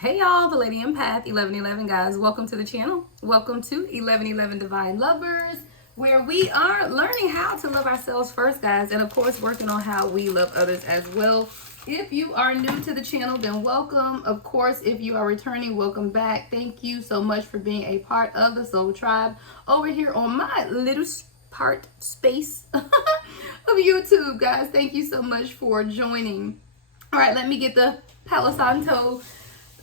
Hey y'all, the Lady Empath 1111 guys. Welcome to the channel. Welcome to 1111 Divine Lovers, where we are learning how to love ourselves first, guys, and of course working on how we love others as well. If you are new to the channel, then welcome. Of course, if you are returning, welcome back. Thank you so much for being a part of the Soul Tribe over here on my little part space of YouTube, guys. Thank you so much for joining. All right, let me get the Palo Santo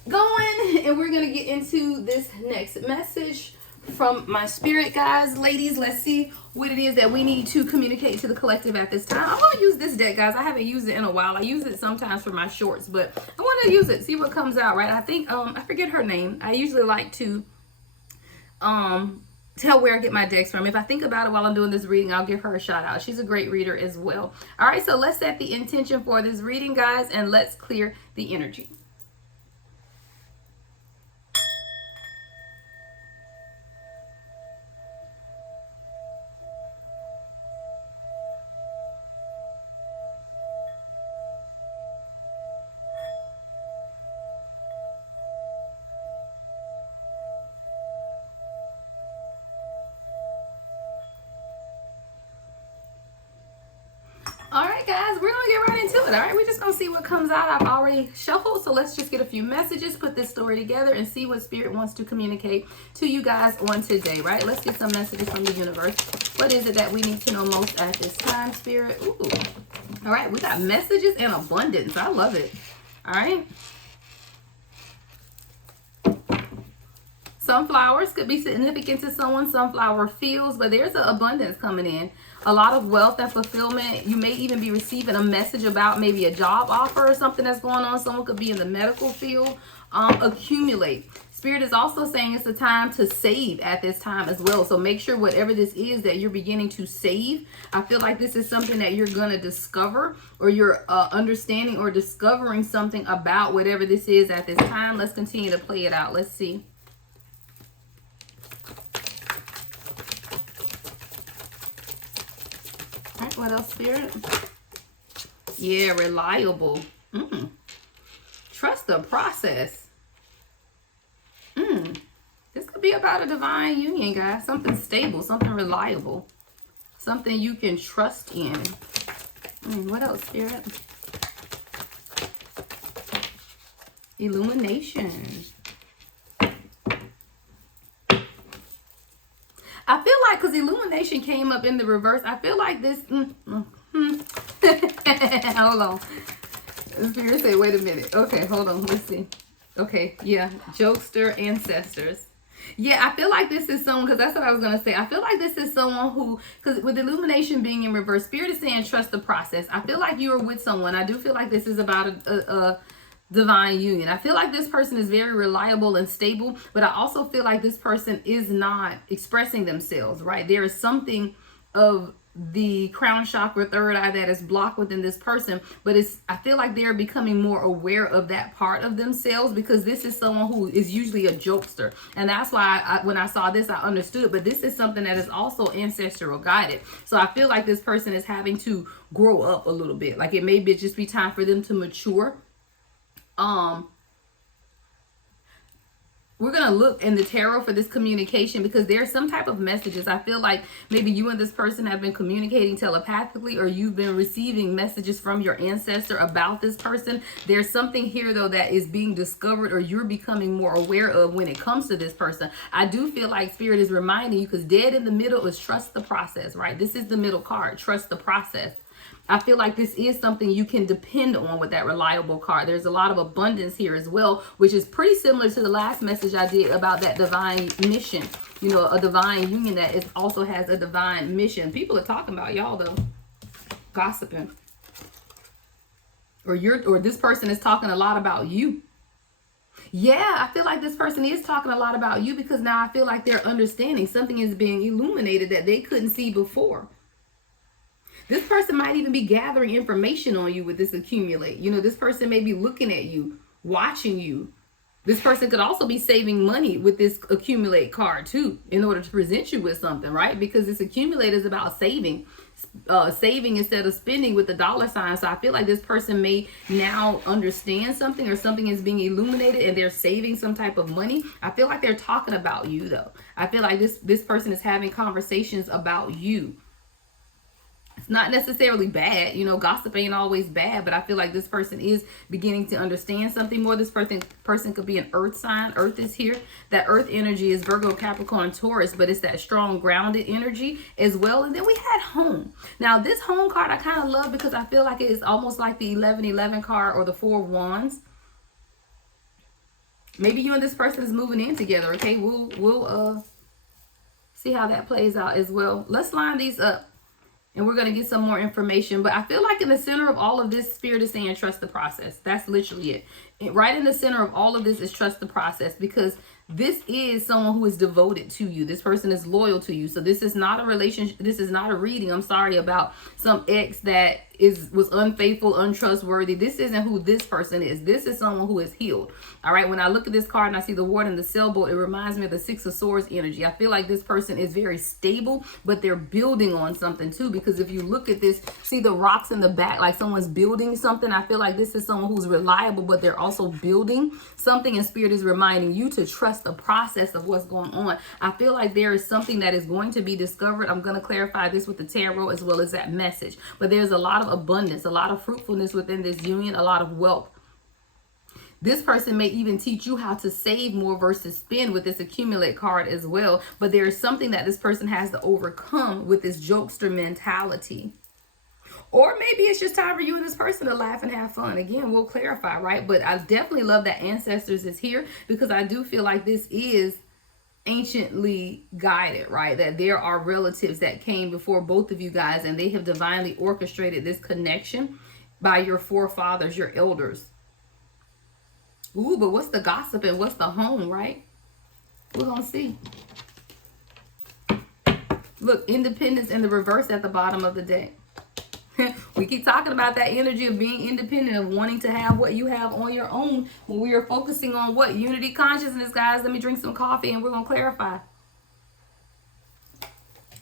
going, and we're gonna get into this next message from my spirit, guys. Ladies, let's see what it is that we need to communicate to the collective at this time. I want to use this deck, guys. I haven't used it in a while. I use it sometimes for my shorts, but I want to use it, see what comes out, right? I think I forget her name. I usually like to tell where I get my decks from. If I think about it while I'm doing this reading, I'll give her a shout out. She's a great reader as well. All right, so let's set the intention for this reading, guys, and let's clear the energy. All right, guys, we're gonna get right into it. All right, we're just gonna see what comes out. I've already shuffled, so let's just get a few messages, put this story together, and see what spirit wants to communicate to you guys on today. Right, let's get some messages from the universe. What is it that we need to know most at this time, spirit? Ooh. All right, we got messages and abundance. I love it. All right. Sunflowers could be significant to someone. Sunflower fields, but there's an abundance coming in. A lot of wealth and fulfillment. You may even be receiving a message about maybe a job offer or something that's going on. Someone could be in the medical field. Accumulate. Spirit is also saying it's a time to save at this time as well. So make sure whatever this is that you're beginning to save. I feel like this is something that you're going to discover, or you're understanding or discovering something about whatever this is at this time. Let's continue to play it out. Let's see. All right, what else, spirit? Yeah, reliable. Trust the process. This could be about a divine union, guys. Something stable, something reliable, something you can trust in. What else, spirit? Illumination. I feel like, because illumination came up in the reverse, I feel like this... Hold on. The spirit say, wait a minute. Okay, hold on. Let's see. Okay, yeah. Jokester ancestors. Yeah, I feel like this is someone, because that's what I was going to say. I feel like this is someone who, because with illumination being in reverse, spirit is saying trust the process. I feel like you are with someone. I do feel like this is about a divine union. I feel like this person is very reliable and stable, but I also feel like this person is not expressing themselves, right? There is something of the crown chakra, third eye, that is blocked within this person, but I feel like they're becoming more aware of that part of themselves, because this is someone who is usually a jokester, and that's why when I saw this I understood. But this is something that is also ancestral guided, so I feel like this person is having to grow up a little bit. Like it may just be time for them to mature. We're going to look in the tarot for this communication, because there's some type of messages. I feel like maybe you and this person have been communicating telepathically, or you've been receiving messages from your ancestor about this person. There's something here, though, that is being discovered, or you're becoming more aware of when it comes to this person. I do feel like spirit is reminding you, because dead in the middle is trust the process, right? This is the middle card, trust the process. I feel like this is something you can depend on with that reliable card. There's a lot of abundance here as well, which is pretty similar to the last message I did about that divine mission. You know, a divine union that also has a divine mission. People are talking about y'all, though. Gossiping. Or this person is talking a lot about you. Yeah, I feel like this person is talking a lot about you, because now I feel like they're understanding something is being illuminated that they couldn't see before. This person might even be gathering information on you with this accumulate. You know, this person may be looking at you, watching you. This person could also be saving money with this accumulate card too, in order to present you with something, right? Because this accumulate is about saving. saving instead of spending with the dollar sign. So I feel like this person may now understand something, or something is being illuminated and they're saving some type of money. I feel like they're talking about you though. I feel like this person is having conversations about you. It's not necessarily bad, you know, gossip ain't always bad, but I feel like this person is beginning to understand something more. This person could be an earth sign. Earth is here. That earth energy is Virgo, Capricorn, Taurus, but it's that strong grounded energy as well. And then we had home. Now this home card I kind of love because I feel like it is almost like the 1111 card or the 4 of Wands. Maybe you and this person is moving in together. Okay, we'll see how that plays out as well. Let's line these up. And we're going to get some more information. But I feel like in the center of all of this, Spirit is saying trust the process. That's literally it. And right in the center of all of this is trust the process. Because this is someone who is devoted to you. This person is loyal to you. So this is not a relationship. This is not a reading, I'm sorry, about some ex that was unfaithful, untrustworthy. This isn't who this person is. This is someone who is healed. All right. When I look at this card and I see the ward and the sailboat, it reminds me of the 6 of Swords energy. I feel like this person is very stable, but they're building on something too. Because if you look at this, see the rocks in the back, like someone's building something. I feel like this is someone who's reliable, but they're also building something. And Spirit is reminding you to trust the process of what's going on. I feel like there is something that is going to be discovered. I'm going to clarify this with the tarot as well as that message. But there's a lot of abundance, a lot of fruitfulness within this union, a lot of wealth. This person may even teach you how to save more versus spend with this accumulate card as well. But there is something that this person has to overcome with this jokester mentality. Or maybe it's just time for you and this person to laugh and have fun. Again, we'll clarify, right? But I definitely love that ancestors is here, because I do feel like this is anciently guided, right? That there are relatives that came before both of you guys, and they have divinely orchestrated this connection by your forefathers, your elders. Ooh, but what's the gossip and what's the home, right? We're gonna see. Look, independence in the reverse at the bottom of the deck. We keep talking about that energy of being independent, of wanting to have what you have on your own, when we are focusing on what? Unity consciousness, guys. Let me drink some coffee and we're going to clarify.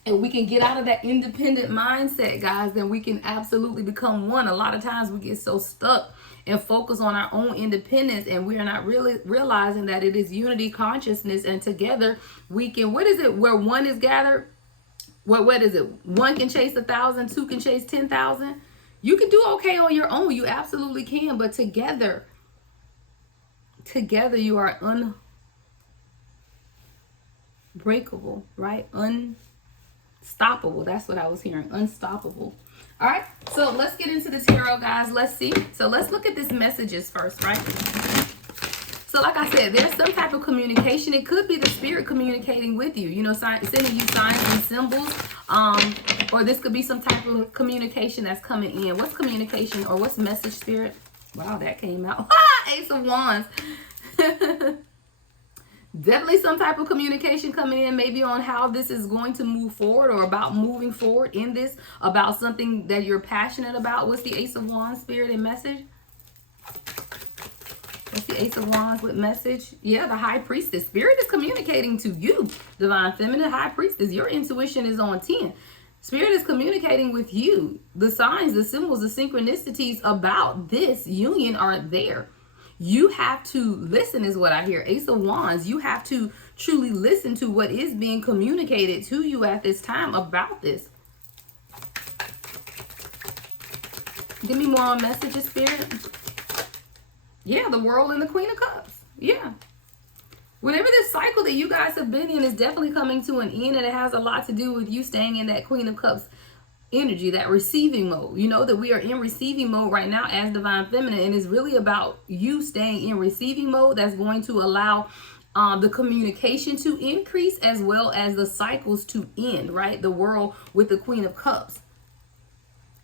And we can get out of that independent mindset, guys, then we can absolutely become one. A lot of times we get so stuck and focus on our own independence, and we are not really realizing that it is unity consciousness, and together we can, what is it, where one is gathered? What is it? One can chase 1,000, two can chase 10,000. You can do okay on your own. You absolutely can. But together you are unbreakable, right? Unstoppable. That's what I was hearing. Unstoppable. All right. So let's get into the tarot, guys. Let's see. So let's look at this messages first, right? So like I said, there's some type of communication. It could be the spirit communicating with you, you know, sending you signs and symbols. Or this could be some type of communication that's coming in. What's communication, or what's message, Spirit? Wow, that came out. Ace of Wands. Definitely some type of communication coming in, maybe on how this is going to move forward, or about moving forward in this, about something that you're passionate about. What's the Ace of Wands, Spirit, and message? What's the Ace of Wands with message? Yeah, the High Priestess. Spirit is communicating to you, Divine Feminine. High Priestess, your intuition is on 10. Spirit is communicating with you. The signs, the symbols, the synchronicities about this union are there. You have to listen is what I hear. Ace of Wands, you have to truly listen to what is being communicated to you at this time about this. Give me more on messages, Spirit. Yeah, the World and the Queen of Cups. Yeah. Whatever this cycle that you guys have been in is definitely coming to an end, and it has a lot to do with you staying in that Queen of Cups energy, that receiving mode. You know that we are in receiving mode right now as Divine Feminine, and it's really about you staying in receiving mode. That's going to allow the communication to increase, as well as the cycles to end, right? The World with the Queen of Cups.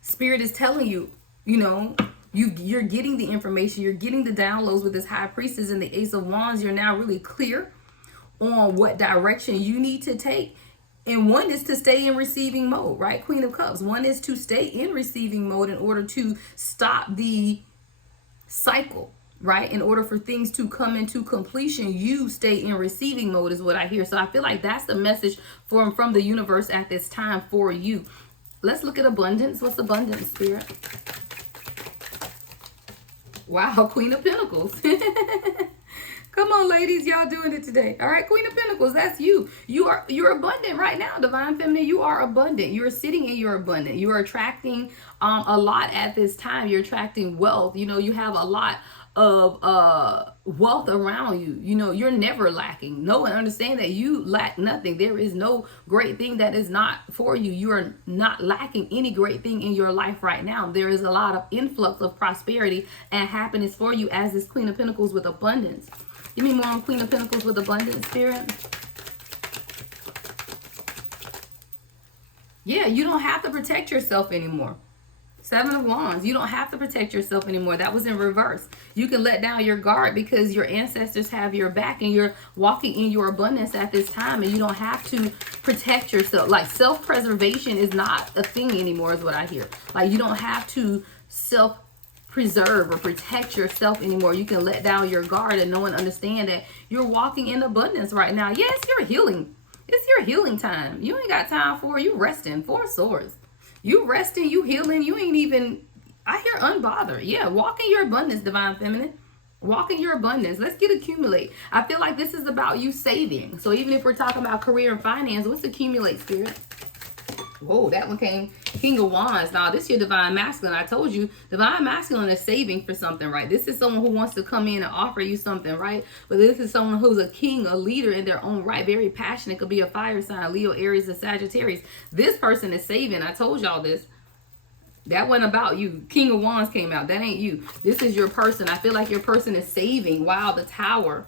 Spirit is telling you, you know, you're getting the information, you're getting the downloads with this High Priestess and the Ace of Wands. You're now really clear on what direction you need to take. And one is to stay in receiving mode, right? Queen of Cups. One is to stay in receiving mode in order to stop the cycle, right? In order for things to come into completion, you stay in receiving mode is what I hear. So I feel like that's the message from the universe at this time for you. Let's look at abundance. What's abundance, Spirit? Wow, Queen of Pentacles. Come on, ladies, y'all doing it today. All right, Queen of Pentacles, that's you. You're abundant right now, Divine Feminine. You are abundant. You are sitting in your abundant. You are attracting a lot at this time. You're attracting wealth. You know, you have a lot of wealth around you. You know, you're never lacking. No one understand that you lack nothing. There is no great thing that is not for you. You are not lacking any great thing in your life right now. There is a lot of influx of prosperity and happiness for you as this Queen of Pentacles with abundance. Give me more on Queen of Pentacles with abundance, Spirit. Yeah, you don't have to protect yourself anymore. Seven of Wands. You don't have to protect yourself anymore. That was in reverse. You can let down your guard because your ancestors have your back and you're walking in your abundance at this time, and you don't have to protect yourself. Like, self-preservation is not a thing anymore is what I hear. Like, you don't have to self-preserve or protect yourself anymore. You can let down your guard and know and understand that you're walking in abundance right now. Yes, you're healing. It's your healing time. You ain't got time for you resting. Four Swords. You resting, you healing, you ain't even, I hear unbothered. Yeah, walk in your abundance, Divine Feminine. Walk in your abundance. Let's get accumulate. I feel like this is about you saving. So even if we're talking about career and finance, what's accumulate, Spirit? Whoa, that one came King of Wands. Now, this is your Divine Masculine. I told you, Divine Masculine is saving for something, right? This is someone who wants to come in and offer you something, right? But this is someone who's a king, a leader in their own right, very passionate, could be a fire sign, Leo, Aries, or Sagittarius. This person is saving. I told y'all this. That wasn't about you. King of Wands came out. That ain't you. This is your person. I feel like your person is saving. Wow, the Tower.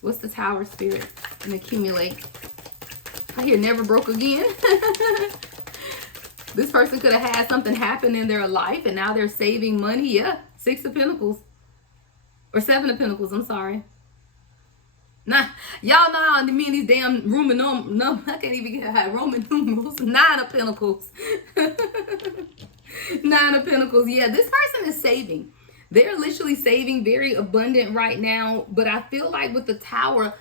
What's the Tower, Spirit? And accumulate. I hear never broke again. This person could have had something happen in their life and now they're saving money. Yeah, Six of Pentacles. Or Seven of Pentacles, I'm sorry. Nah, y'all know how me and these damn Roman numbers, I can't even get Roman numerals. Nine of Pentacles. Nine of Pentacles. Yeah, this person is saving. They're literally saving, very abundant right now. But I feel like with the Tower,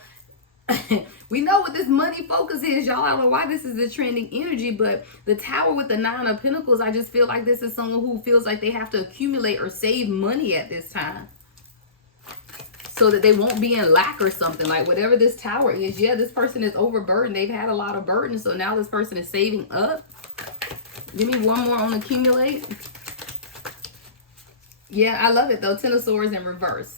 we know what this money focus is, y'all. I don't know why this is the trending energy, but the Tower with the Nine of Pentacles, I just feel like this is someone who feels like they have to accumulate or save money at this time so that they won't be in lack or something. Like, whatever this Tower is, yeah, this person is overburdened. They've had a lot of burden, so now this person is saving up. Give me one more on accumulate. Yeah, I love it though. Ten of Swords in reverse.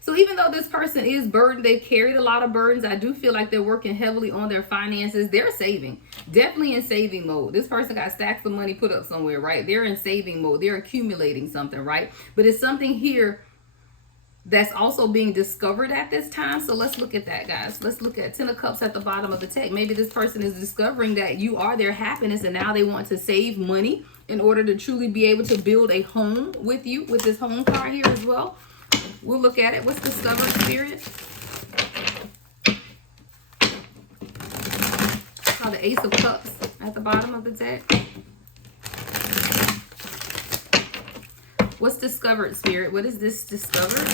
So even though this person is burdened, they've carried a lot of burdens, I do feel like they're working heavily on their finances. They're saving. Definitely in saving mode. This person got stacks of money put up somewhere, right? They're in saving mode. They're accumulating something, right? But it's something here that's also being discovered at this time. So let's look at that, guys. Let's look at Ten of Cups at the bottom of the deck. Maybe this person is discovering that you are their happiness and now they want to save money in order to truly be able to build a home with you, with this home card here as well. We'll look at it. What's discovered, Spirit? Oh, the Ace of Cups at the bottom of the deck. What's discovered, Spirit? What is this discovered?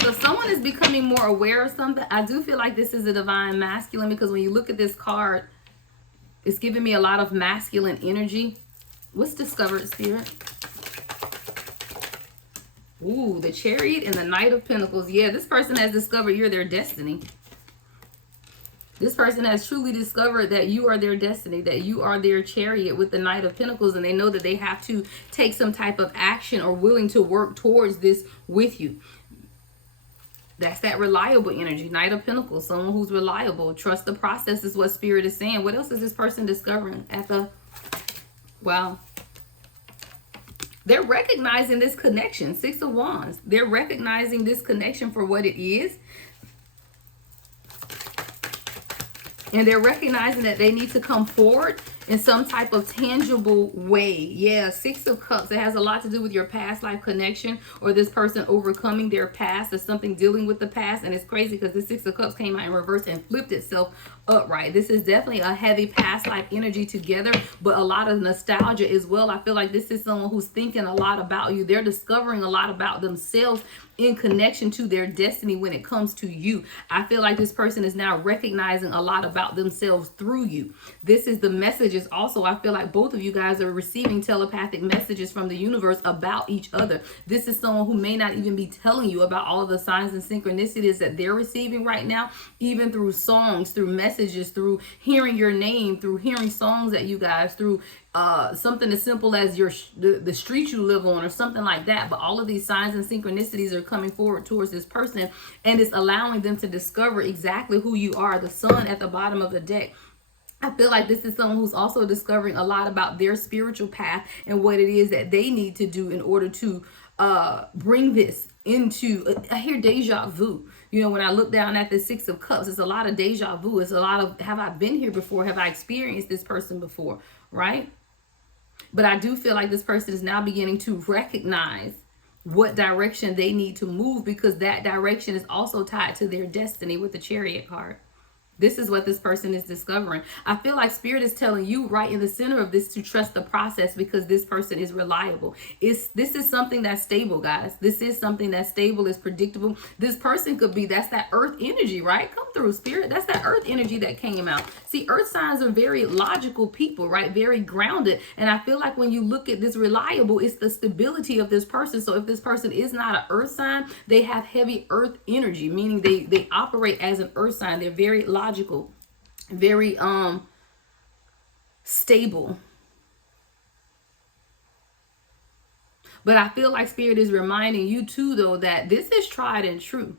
So if someone is becoming more aware of something, I do feel like this is a Divine Masculine, because when you look at this card, it's giving me a lot of masculine energy. What's discovered, Spirit? Ooh, the Chariot and the Knight of Pentacles. Yeah, this person has discovered you're their destiny. This person has truly discovered that you are their destiny, that you are their chariot with the Knight of Pentacles, and they know that they have to take some type of action or willing to work towards this with you. That's that reliable energy. Knight of Pentacles, someone who's reliable. Trust the process is what Spirit is saying. What else is this person discovering at the... Wow. They're recognizing this connection. Six of Wands. They're recognizing this connection for what it is. And they're recognizing that they need to come forward in some type of tangible way. Yeah, Six of Cups. It has a lot to do with your past life connection or this person overcoming their past or something dealing with the past. And it's crazy because the Six of Cups came out in reverse and flipped itself upright. This is definitely a heavy past life energy together, but a lot of nostalgia as well. I feel like this is someone who's thinking a lot about you. They're discovering a lot about themselves in connection to their destiny when it comes to you. I feel like this person is now recognizing a lot about themselves through you. This is the messages also. I feel like both of you guys are receiving telepathic messages from the universe about each other. This is someone who may not even be telling you about all of the signs and synchronicities that they're receiving right now, even through songs, through messages, through hearing your name, through hearing songs that you guys, through something as simple as the street you live on or something like that. But all of these signs and synchronicities are coming forward towards this person, and it's allowing them to discover exactly who you are. The sun at the bottom of the deck. I feel like this is someone who's also discovering a lot about their spiritual path and what it is that they need to do in order to bring this into, I hear deja vu. You know, when I look down at the Six of Cups, it's a lot of deja vu. It's a lot of, have I been here before? Have I experienced this person before? Right? But I do feel like this person is now beginning to recognize what direction they need to move, because that direction is also tied to their destiny with the Chariot card. This is what this person is discovering. I feel like Spirit is telling you right in the center of this to trust the process, because this person is reliable. This is something that's stable, guys. This is something that's stable, is predictable. This person could be, that's that earth energy, right? Come through, Spirit. That's that earth energy that came out. See, earth signs are very logical people, right? Very grounded. And I feel like when you look at this reliable, it's the stability of this person. So if this person is not an earth sign, they have heavy earth energy, meaning they operate as an earth sign. They're very logical, very stable. But I feel like Spirit is reminding you too, though, that this is tried and true.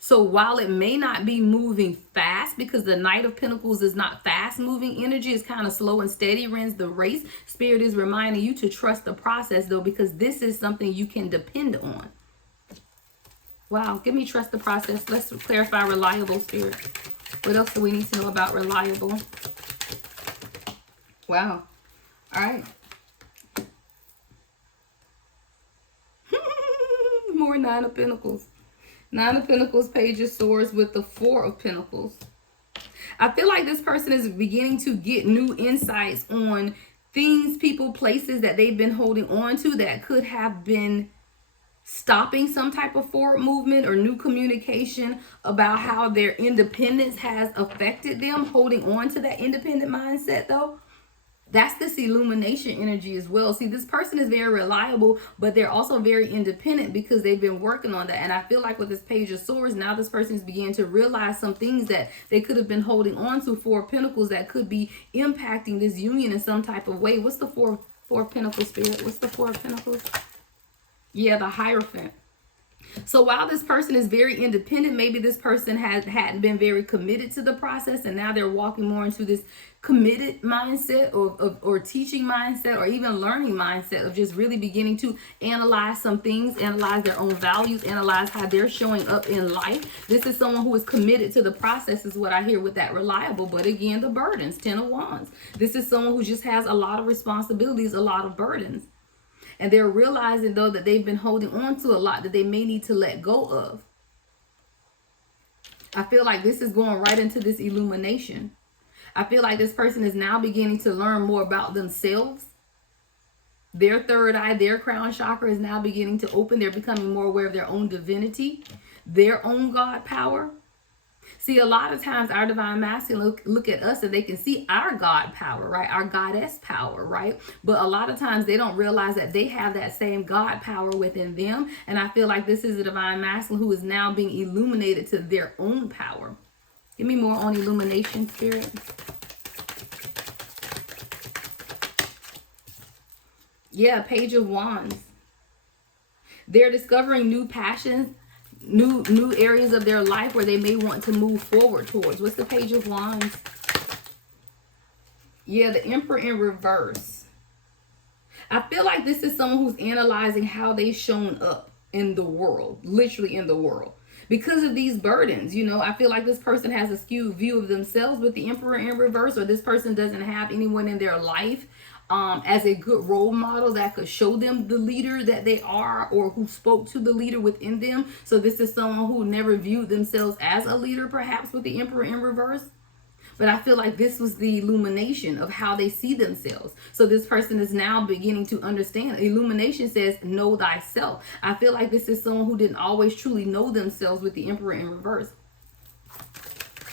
So while it may not be moving fast, because the Knight of Pentacles is not fast moving energy, it's kind of slow and steady, runs the race. Spirit is reminding you to trust the process, though, because this is something you can depend on. Wow, give me trust the process. Let's clarify reliable, Spirit. What else do we need to know about reliable? Wow. All right. More Nine of Pentacles. Nine of Pentacles, Page of Swords with the Four of Pentacles. I feel like this person is beginning to get new insights on things, people, places that they've been holding on to that could have been stopping some type of forward movement or new communication about how their independence has affected them. Holding on to that independent mindset, though. That's this illumination energy as well. See, this person is very reliable, but they're also very independent because they've been working on that. And I feel like with this Page of Swords, now this person is beginning to realize some things that they could have been holding on to. Four of Pentacles that could be impacting this union in some type of way. What's the Four of Pentacles, Spirit? What's the Four of Pentacles? Yeah, the Hierophant. So while this person is very independent, maybe this person hadn't been very committed to the process, and now they're walking more into this committed mindset or teaching mindset or even learning mindset of just really beginning to analyze some things, analyze their own values, analyze how they're showing up in life. This is someone who is committed to the process, is what I hear with that reliable. But again, the burdens, Ten of Wands. This is someone who just has a lot of responsibilities, a lot of burdens. And they're realizing, though, that they've been holding on to a lot that they may need to let go of. I feel like this is going right into this illumination. I feel like this person is now beginning to learn more about themselves. Their third eye, their crown chakra is now beginning to open. They're becoming more aware of their own divinity, their own God power. See, a lot of times our divine masculine look at us and they can see our God power, right? Our goddess power, right? But a lot of times they don't realize that they have that same God power within them. And I feel like this is a divine masculine who is now being illuminated to their own power. Give me more on illumination, Spirit. Yeah, Page of Wands. They're discovering new passions, new areas of their life where they may want to move forward towards. What's the Page of Wands? Yeah, the Emperor in reverse. I feel like this is someone who's analyzing how they've shown up in the world, literally in the world. Because of these burdens, you know, I feel like this person has a skewed view of themselves with the Emperor in reverse, or this person doesn't have anyone in their life as a good role model that could show them the leader that they are, or who spoke to the leader within them. So this is someone who never viewed themselves as a leader, perhaps, with the Emperor in reverse. But I feel like this was the illumination of how they see themselves. So this person is now beginning to understand. Illumination says, know thyself. I feel like this is someone who didn't always truly know themselves with the Emperor in reverse.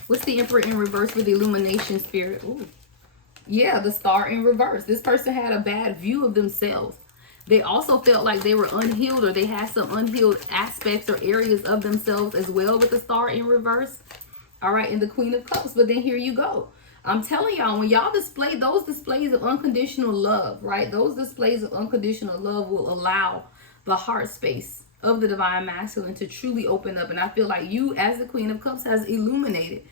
What's the Emperor in reverse with the illumination, Spirit? Ooh. Yeah, the Star in reverse. This person had a bad view of themselves. They also felt like they were unhealed, or they had some unhealed aspects or areas of themselves as well with the Star in reverse. All right, and the Queen of Cups. But then here you go. I'm telling y'all, when y'all display those displays of unconditional love, right? Those displays of unconditional love will allow the heart space of the Divine Masculine to truly open up. And I feel like you, as the Queen of Cups, has illuminated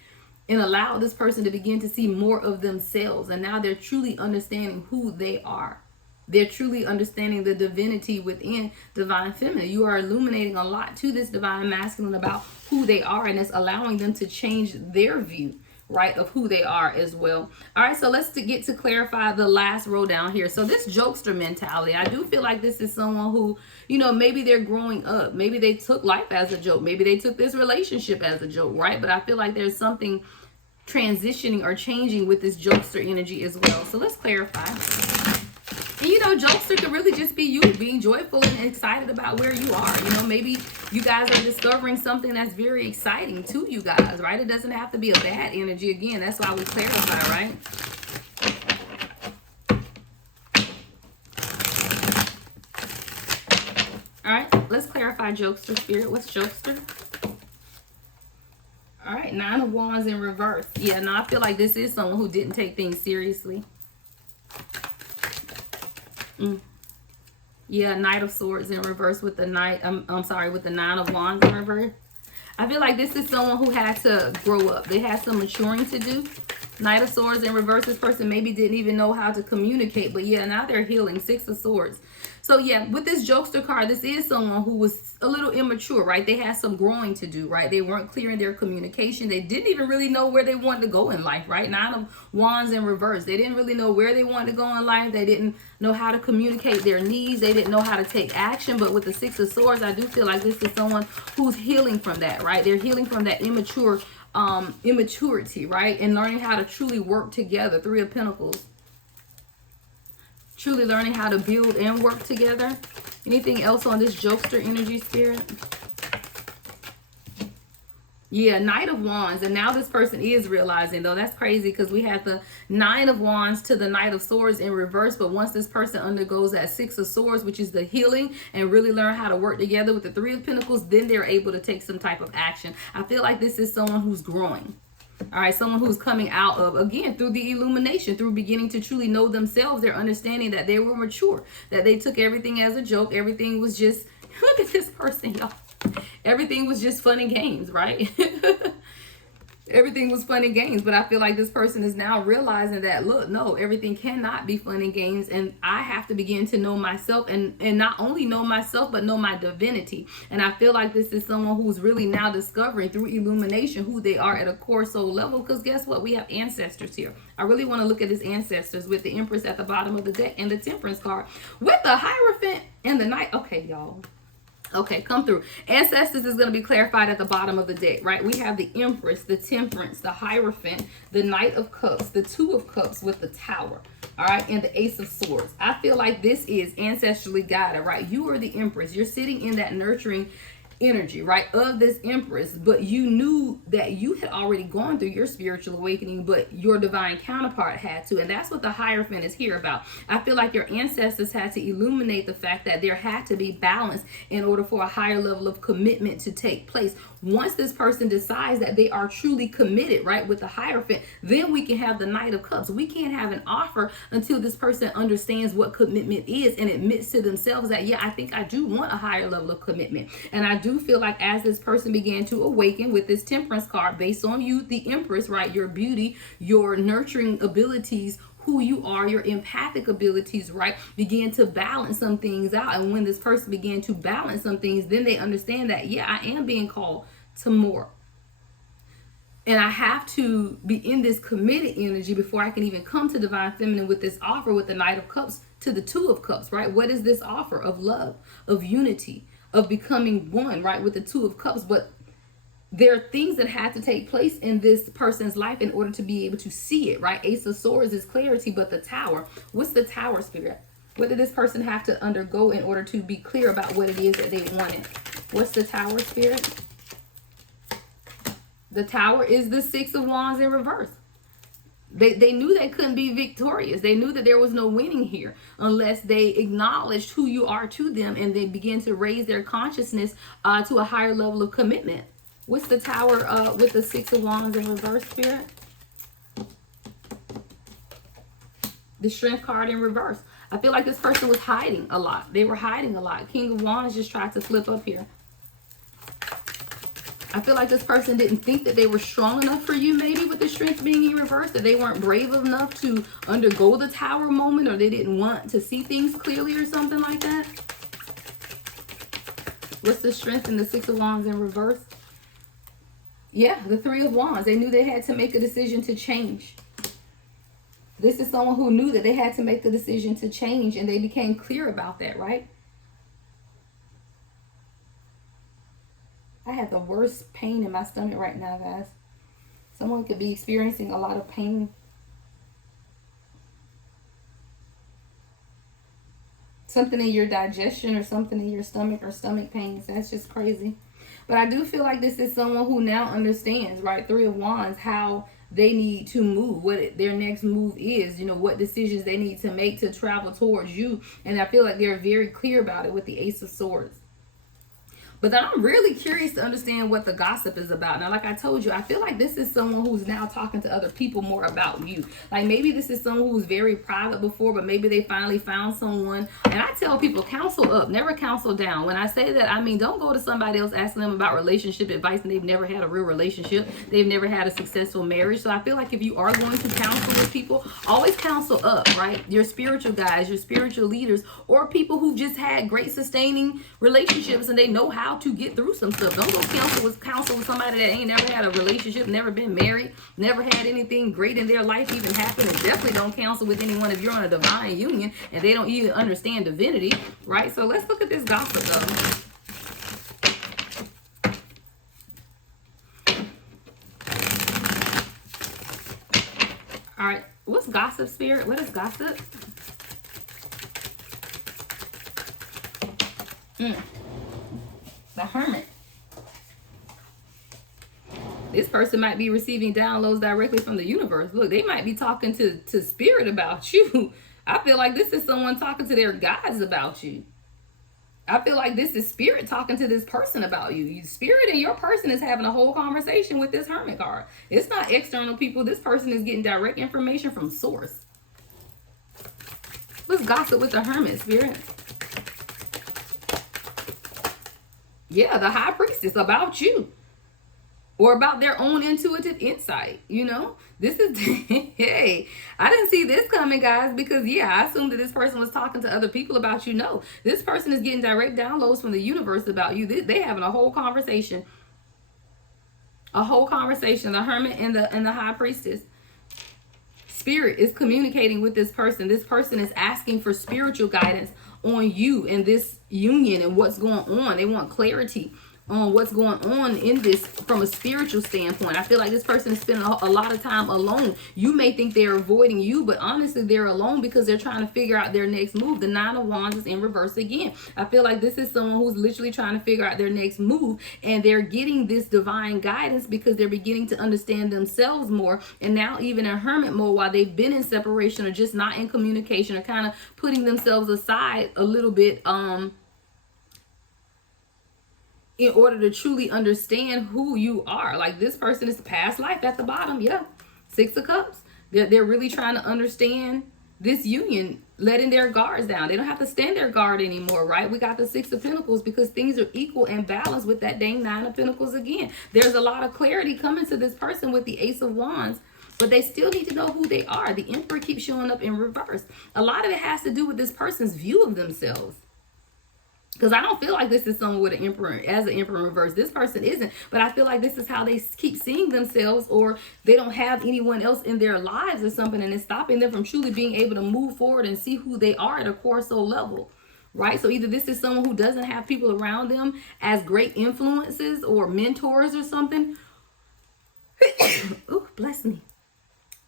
and allowed this person to begin to see more of themselves. And now they're truly understanding who they are. They're truly understanding the divinity within Divine Feminine. You are illuminating a lot to this Divine Masculine about who they are, and it's allowing them to change their view, right, of who they are as well. All right, so let's get to clarify the last row down here. So this jokester mentality, I do feel like this is someone who, you know, maybe they're growing up. Maybe they took life as a joke. Maybe they took this relationship as a joke, right? But I feel like there's something transitioning or changing with this jokester energy as well. So let's clarify. And, you know, jokester could really just be you being joyful and excited about where you are. You know, maybe you guys are discovering something that's very exciting to you guys, right? It doesn't have to be a bad energy. Again, that's why we clarify, right? All right, let's clarify jokester, Spirit. What's jokester? All right, 9 of Wands in reverse. Yeah, no, I feel like this is someone who didn't take things seriously. Yeah, Knight of Swords in reverse with the with the 9 of Wands in reverse. I feel like this is someone who had to grow up. They had some maturing to do. Knight of Swords in reverse. This person maybe didn't even know how to communicate, but yeah, now they're healing. 6 of Swords. So yeah, with this jokester card, this is someone who was a little immature, right? They had some growing to do, right? They weren't clear in their communication. They didn't even really know where they wanted to go in life, right? 9 of Wands in reverse. They didn't really know where they wanted to go in life. They didn't know how to communicate their needs. They didn't know how to take action. But with the 6 of Swords, I do feel like this is someone who's healing from that, right? They're healing from that immaturity, right? And learning how to truly work together. 3 of Pentacles. Truly learning how to build and work together. Anything else on this jokester energy, Spirit? Yeah, Knight of Wands. And now this person is realizing, though, that's crazy because we had the 9 of Wands to the Knight of Swords in reverse. But once this person undergoes that 6 of Swords, which is the healing, and really learn how to work together with the 3 of Pentacles, then they're able to take some type of action. I feel like this is someone who's growing. All right, someone who's coming out of, again, through the illumination, through beginning to truly know themselves. They're understanding that they were mature, that they took everything as a joke. Everything was just, look at this person, y'all. Everything was just fun and games, right? Everything was fun and games, but I feel like this person is now realizing that, look, no, everything cannot be fun and games, and I have to begin to know myself, and not only know myself, but know my divinity. And I feel like this is someone who's really now discovering through illumination who they are at a core soul level, because guess what? We have ancestors here. I really want to look at his ancestors with the Empress at the bottom of the deck and the Temperance card with the Hierophant and the Knight. Okay, y'all. Okay, come through. Ancestors is going to be clarified at the bottom of the deck, right? We have the Empress, the Temperance, the Hierophant, the Knight of Cups, the 2 of Cups with the Tower, all right, and the Ace of Swords. I feel like this is ancestrally guided, right? You are the Empress. You're sitting in that nurturing energy, right, of this Empress, but you knew that you had already gone through your spiritual awakening, but your divine counterpart had to, and that's what the Hierophant is here about. I feel like your ancestors had to illuminate the fact that there had to be balance in order for a higher level of commitment to take place. Once this person decides that they are truly committed, right, with the Hierophant, then we can have the Knight of Cups. We can't have an offer until this person understands what commitment is and admits to themselves that, yeah, I think I do want a higher level of commitment. And I do feel like as this person began to awaken with this Temperance card, based on you, the Empress, right, your beauty, your nurturing abilities, who you are, your empathic abilities, right, begin to balance some things out. And when this person began to balance some things, then they understand that, yeah, I am being called to more. And I have to be in this committed energy before I can even come to Divine Feminine with this offer with the Knight of Cups to the 2 of Cups, right? What is this offer of love, of unity, of becoming one, right, with the 2 of Cups? But there are things that have to take place in this person's life in order to be able to see it, right? Ace of Swords is clarity, but the Tower, what's the Tower, Spirit? What did this person have to undergo in order to be clear about what it is that they wanted? What's the Tower, Spirit? The Tower is the Six of Wands in reverse. They knew they couldn't be victorious. They knew that there was no winning here unless they acknowledged who you are to them and they begin to raise their consciousness to a higher level of commitment. What's the Tower with the Six of Wands in reverse, Spirit? The Strength card in reverse. I feel like this person was hiding a lot. They were hiding a lot. King of Wands just tried to flip up here. I feel like this person didn't think that they were strong enough for you, maybe with the Strength being in reverse, that they weren't brave enough to undergo the Tower moment, or they didn't want to see things clearly or something like that. What's the Strength in the Six of Wands in reverse? Yeah, the Three of Wands. They knew they had to make a decision to change. This is someone who knew that they had to make the decision to change, and they became clear about that, right? I have the worst pain in my stomach right now, guys. Someone could be experiencing a lot of pain. Something in your digestion or something in your stomach or stomach pains. That's just crazy. But I do feel like this is someone who now understands, right? Three of Wands, how they need to move, what their next move is, you know, what decisions they need to make to travel towards you. And I feel like they're very clear about it with the Ace of Swords. But then I'm really curious to understand what the gossip is about. Now, like I told you, I feel like this is someone who's now talking to other people more about you. Like maybe this is someone who was very private before, but maybe they finally found someone. And I tell people, counsel up, never counsel down. When I say that, I mean, don't go to somebody else asking them about relationship advice and they've never had a real relationship. They've never had a successful marriage. So I feel like if you are going to counsel with people, always counsel up, right? Your spiritual guys, your spiritual leaders, or people who've just had great sustaining relationships and they know how to get through some stuff. Don't go counsel with somebody that ain't never had a relationship, never been married, never had anything great in their life even happen, and definitely don't counsel with anyone if you're on a divine union and they don't even understand divinity, right? So let's look at this gossip though. All right, what's gossip, Spirit? What is gossip? The Hermit. This person might be receiving downloads directly from the universe. Look, they might be talking to Spirit about you. I feel like this is someone talking to their guides about you. I feel like this is Spirit talking to this person about you. Spirit and your person is having a whole conversation with this Hermit card. It's not external people. This person is getting direct information from source. What's gossip with the Hermit, Spirit? Yeah, the High Priestess, about you. Or about their own intuitive insight, you know? This is, hey, I didn't see this coming, guys, because, yeah, I assumed that this person was talking to other people about you. No, this person is getting direct downloads from the universe about you. They having a whole conversation. A whole conversation, the Hermit and the High Priestess. Spirit is communicating with this person. This person is asking for spiritual guidance on you and this union and what's going on. They want clarity on what's going on in this from a spiritual standpoint. I feel like this person is spending a lot of time alone. You may think they're avoiding you, but honestly, they're alone because they're trying to figure out their next move. The Nine of Wands is in reverse again. I feel like this is someone who's literally trying to figure out their next move, and they're getting this divine guidance because they're beginning to understand themselves more. And now even in hermit mode, while they've been in separation or just not in communication or kind of putting themselves aside a little bit, in order to truly understand who you are. Like this person is past life at the bottom. Yeah. Six of Cups. They're really trying to understand this union, letting their guards down. They don't have to stand their guard anymore, right? We got the Six of Pentacles because things are equal and balanced with that dang Nine of Pentacles again. There's a lot of clarity coming to this person with the Ace of Wands, but they still need to know who they are. The Emperor keeps showing up in reverse. A lot of it has to do with this person's view of themselves. Because I don't feel like this is someone with an emperor, as an emperor in reverse. This person isn't. But I feel like this is how they keep seeing themselves, or they don't have anyone else in their lives or something, and it's stopping them from truly being able to move forward and see who they are at a core soul level. right? So either this is someone who doesn't have people around them as great influences or mentors or something. Oh, bless me.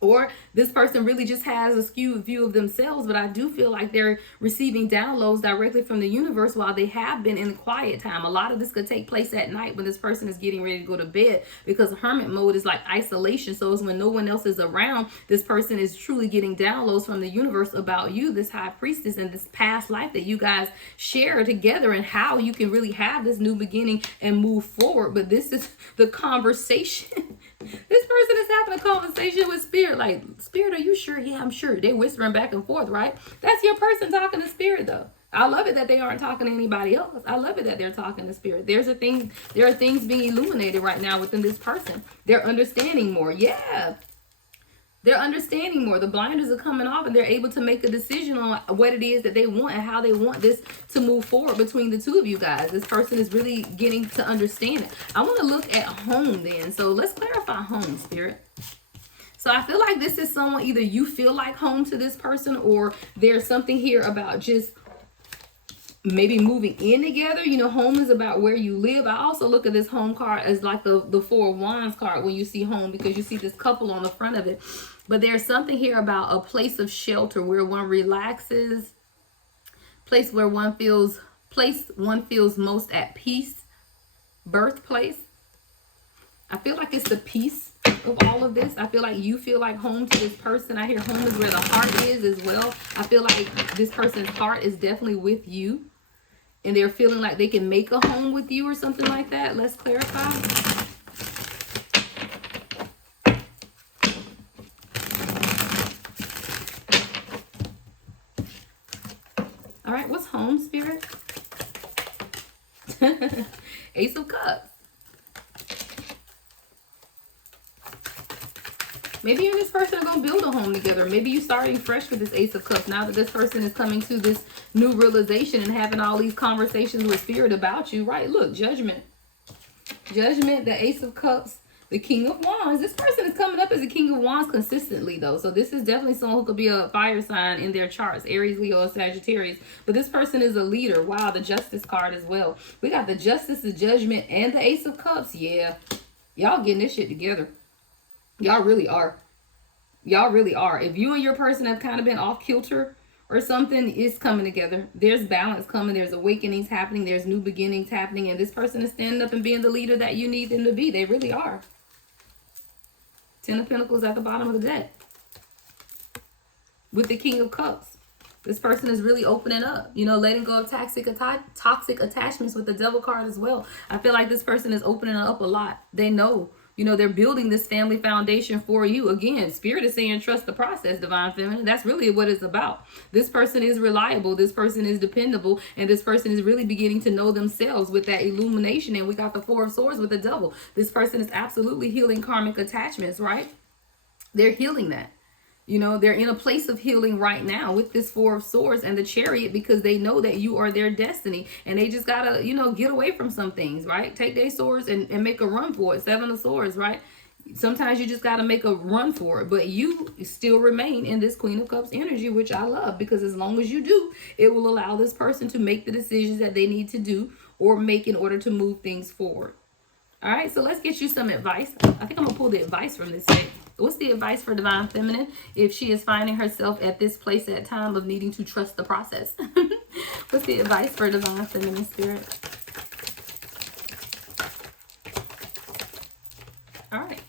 Or this person really just has a skewed view of themselves, but I do feel like they're receiving downloads directly from the universe while they have been in quiet time. A lot of this could take place at night when this person is getting ready to go to bed, because hermit mode is like isolation. So it's when no one else is around, this person is truly getting downloads from the universe about you, this high priestess, and this past life that you guys share together, and how you can really have this new beginning and move forward. But this is the conversation. This person is having a conversation with spirit, like, spirit, are you sure? Yeah, I'm sure. They're whispering back and forth, right? That's your person talking to spirit, though. I love it that they aren't talking to anybody else. I love it that they're talking to spirit. There are things being illuminated right now within this person. They're understanding more. Yeah. They're understanding more. The blinders are coming off, and they're able to make a decision on what it is that they want and how they want this to move forward between the two of you guys. This person is really getting to understand it. I want to look at home then. So let's clarify home, spirit. So I feel like this is someone, either you feel like home to this person, or there's something here about just maybe moving in together. You know, home is about where you live. I also look at this home card as like the Four of Wands card when you see home, because you see this couple on the front of it. But there's something here about a place of shelter where one relaxes, place one feels most at peace, birthplace. I feel like it's the peace of all of this. I feel like you feel like home to this person. I hear home is where the heart is as well. I feel like this person's heart is definitely with you, and they're feeling like they can make a home with you or something like that. Let's clarify. All right, what's home, spirit? Ace of Cups. Maybe you and this person are going to build a home together. Maybe you're starting fresh with this Ace of Cups. Now that this person is coming to this new realization and having all these conversations with spirit about you, right? Look, Judgment. Judgment, the Ace of Cups, the King of Wands. This person is coming up as a King of Wands consistently, though. So this is definitely someone who could be a fire sign in their charts. Aries, Leo, or Sagittarius. But this person is a leader. Wow, the Justice card as well. We got the Justice, the Judgment, and the Ace of Cups. Yeah. Y'all getting this shit together. Y'all really are. Y'all really are. If you and your person have kind of been off kilter or something, it's coming together. There's balance coming. There's awakenings happening. There's new beginnings happening. And this person is standing up and being the leader that you need them to be. They really are. Ten of Pentacles at the bottom of the deck. With the King of Cups. This person is really opening up. You know, letting go of toxic attachments with the Devil card as well. I feel like this person is opening up a lot. They know. You know, they're building this family foundation for you. Again, spirit is saying trust the process, Divine Feminine. That's really what it's about. This person is reliable. This person is dependable. And this person is really beginning to know themselves with that illumination. And we got the Four of Swords with the Devil. This person is absolutely healing karmic attachments, right? They're healing that. You know, they're in a place of healing right now with this Four of Swords and the Chariot, because they know that you are their destiny, and they just gotta, you know, get away from some things, right? Take their swords and make a run for it. Seven of Swords, right? Sometimes you just gotta make a run for it, but you still remain in this Queen of Cups energy, which I love, because as long as you do, it will allow this person to make the decisions that they need to do or make in order to move things forward. All right, so let's get you some advice. I think I'm gonna pull the advice from this deck. What's the advice for Divine Feminine if she is finding herself at this place at time of needing to trust the process? What's the advice for Divine Feminine, Spirit? All right.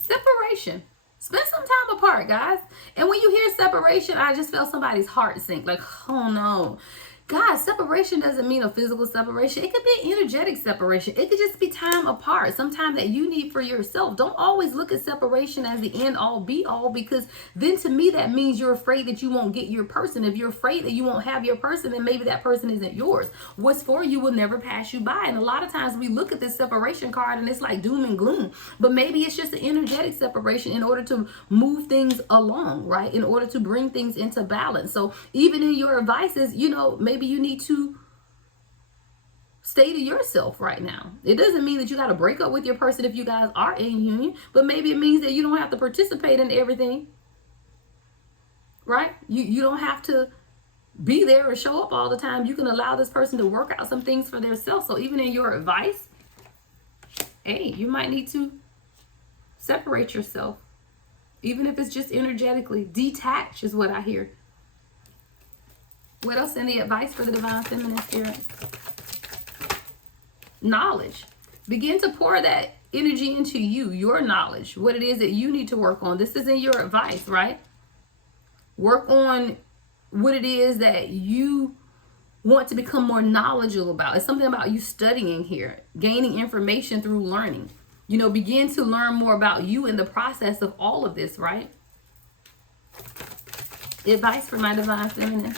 Separation. Spend some time apart, guys. And when you hear separation, I just felt somebody's heart sink. Like, oh no. Guys, separation doesn't mean a physical separation. It could be an energetic separation. It could just be time apart, some time that you need for yourself. Don't always look at separation as the end all be all, because then to me that means you're afraid that you won't get your person. If you're afraid that you won't have your person, then maybe that person isn't yours. What's for you will never pass you by. And a lot of times we look at this separation card and it's like doom and gloom. But maybe it's just an energetic separation in order to move things along, right? In order to bring things into balance. So even in your advices, you know, maybe you need to stay to yourself right now. It doesn't mean that you got to break up with your person if you guys are in union, but maybe it means that you don't have to participate in everything, right? You don't have to be there or show up all the time. You can allow this person to work out some things for themselves. So even in your advice, hey, you might need to separate yourself. Even if it's just energetically. Detach is what I hear. What else in the advice for the divine feminine spirit? Knowledge. Begin to pour that energy into you, your knowledge, what it is that you need to work on. This isn't your advice, right? Work on what it is that you want to become more knowledgeable about. It's something about you studying here, gaining information through learning. You know, begin to learn more about you in the process of all of this, right? Advice for my divine feminine.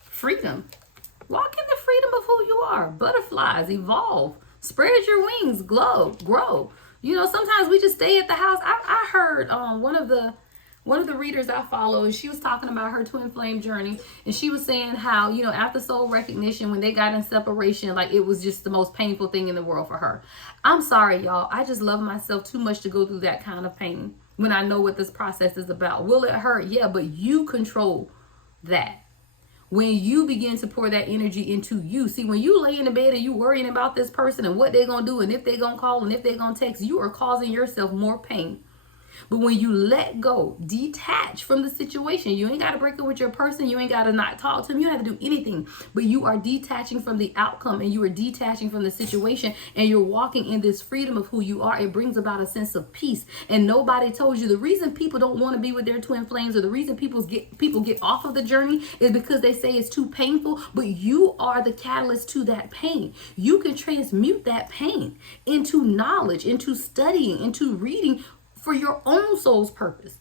Freedom. Walk in the freedom of who you are. Butterflies, evolve. Spread your wings, glow, grow. You know, sometimes we just stay at the house. I heard one of the readers I follow, and she was talking about her twin flame journey, and she was saying how, you know, after soul recognition, when they got in separation, like, it was just the most painful thing in the world for her. I'm sorry, y'all. I just love myself too much to go through that kind of pain when I know what this process is about. Will it hurt? Yeah, but you control that. When you begin to pour that energy into you. See, when you lay in the bed and you worrying about this person and what they're going to do and if they're going to call and if they're going to text, you are causing yourself more pain. But when you let go, detach from the situation, you ain't got to break up with your person. You ain't got to not talk to them. You don't have to do anything. But you are detaching from the outcome and you are detaching from the situation and you're walking in this freedom of who you are. It brings about a sense of peace. And nobody told you the reason people don't want to be with their twin flames, or the reason people get off of the journey, is because they say it's too painful. But you are the catalyst to that pain. You can transmute that pain into knowledge, into studying, into reading, for your own soul's purpose.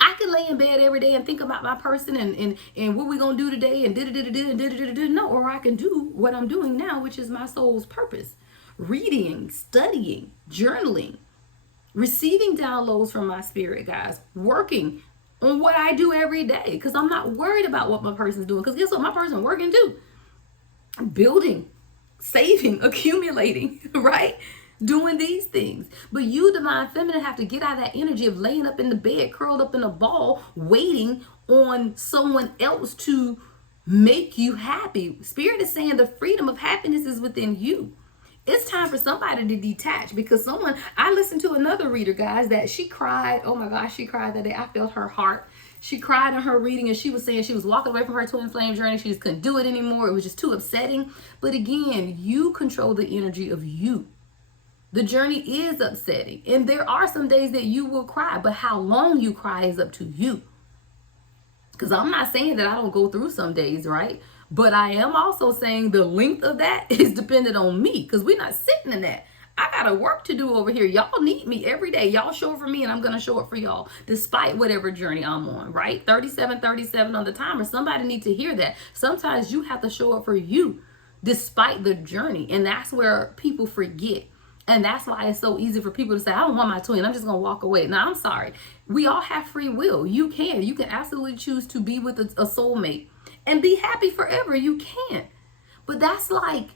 I can lay in bed every day and think about my person and what we're going to do today and no, or I can do what I'm doing now, which is my soul's purpose. Reading, studying, journaling, receiving downloads from my spirit, guys, working on what I do every day, because I'm not worried about what my person's doing, because guess what? My person's working too. Building, saving, accumulating, right? Doing these things. But you, divine feminine, have to get out of that energy of laying up in the bed, curled up in a ball, waiting on someone else to make you happy. Spirit is saying the freedom of happiness is within you. It's time for somebody to detach, because I listened to another reader, guys, that she cried. Oh my gosh, she cried that day. I felt her heart. She cried in her reading, and she was saying she was walking away from her twin flame journey. She just couldn't do it anymore. It was just too upsetting. But again, you control the energy of you. The journey is upsetting, and there are some days that you will cry, but how long you cry is up to you. Because I'm not saying that I don't go through some days, right? But I am also saying the length of that is dependent on me, because we're not sitting in that. I got work to do over here. Y'all need me every day. Y'all show up for me, and I'm going to show up for y'all, despite whatever journey I'm on, right? 37 on the timer. Somebody needs to hear that. Sometimes you have to show up for you, despite the journey, and that's where people forget. And that's why it's so easy for people to say, I don't want my twin, I'm just going to walk away. Now, I'm sorry. We all have free will. You can absolutely choose to be with a soulmate and be happy forever. You can. But that's like,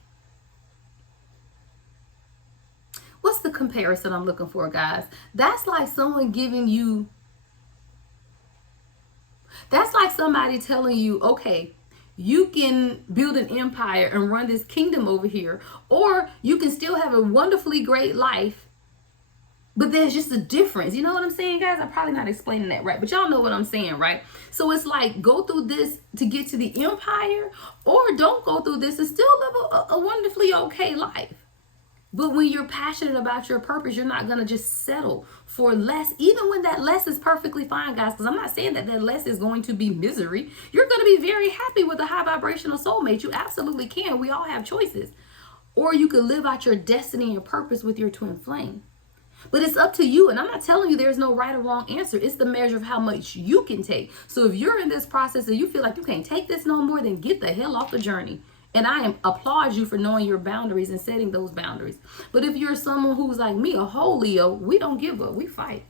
what's the comparison I'm looking for, guys? That's like someone that's like somebody telling you, okay, you can build an empire and run this kingdom over here, or you can still have a wonderfully great life, but there's just a difference. You know what I'm saying, guys? I'm probably not explaining that right, but y'all know what I'm saying, right? So it's like, go through this to get to the empire, or don't go through this and still live a wonderfully okay life. But when you're passionate about your purpose, you're not going to just settle for less, even when that less is perfectly fine, guys. Because I'm not saying that less is going to be misery. You're going to be very happy with a high vibrational soulmate. You absolutely can. We all have choices. Or you can live out your destiny and your purpose with your twin flame. But it's up to you. And I'm not telling you there's no right or wrong answer. It's the measure of how much you can take. So if you're in this process and you feel like you can't take this no more, then get the hell off the journey. And I applaud you for knowing your boundaries and setting those boundaries. But if you're someone who's like me, a whole Leo, we don't give up. We fight.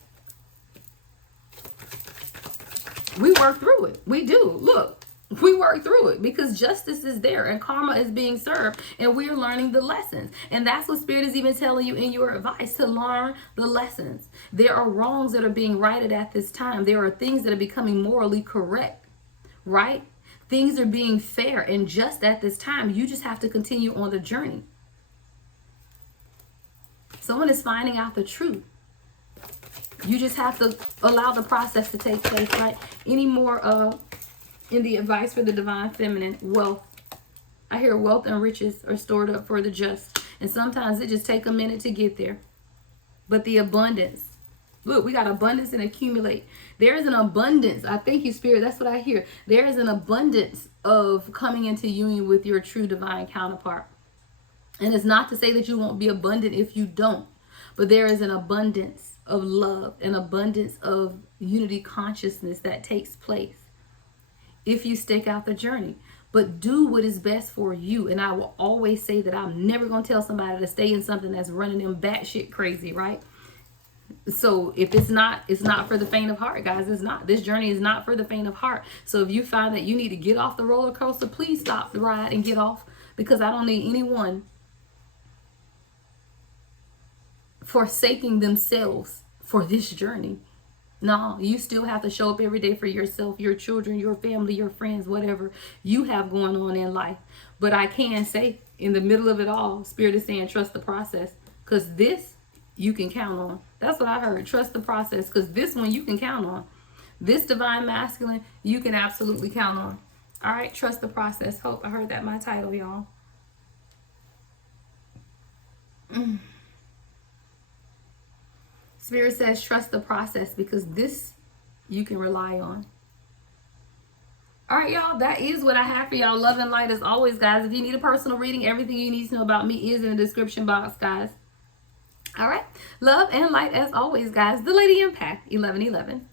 We work through it. We do. Look, we work through it because justice is there and karma is being served, and we're learning the lessons. And that's what Spirit is even telling you in your advice, to learn the lessons. There are wrongs that are being righted at this time. There are things that are becoming morally correct. right? Things are being fair and just at this time. You just have to continue on the journey. Someone is finding out the truth. You just have to allow the process to take place, right? Any more in the advice for the divine feminine? Wealth. I hear wealth and riches are stored up for the just. And sometimes it just takes a minute to get there. But the abundance. Look, we got abundance and accumulate. There is an abundance. I thank you, Spirit. That's what I hear. There is an abundance of coming into union with your true divine counterpart. And it's not to say that you won't be abundant if you don't. But there is an abundance of love, an abundance of unity consciousness that takes place if you stake out the journey. But do what is best for you. And I will always say that I'm never going to tell somebody to stay in something that's running them batshit crazy, right? So if it's not for the faint of heart, guys. It's not. This journey is not for the faint of heart. So if you find that you need to get off the roller coaster, please stop the ride and get off, because I don't need anyone forsaking themselves for this journey. No, you still have to show up every day for yourself, your children, your family, your friends, whatever you have going on in life. But I can say, in the middle of it all, Spirit is saying, trust the process, because this you can count on. That's what I heard. Trust the process, because this one you can count on. This divine masculine, you can absolutely count on. All right, trust the process. Hope I heard that my title, y'all. Spirit says, trust the process, because this you can rely on. All right, y'all, that is what I have for y'all. Love and light as always, guys. If you need a personal reading, everything you need to know about me is in the description box, guys. All right, love and light as always, guys. The Lady Impact 1111.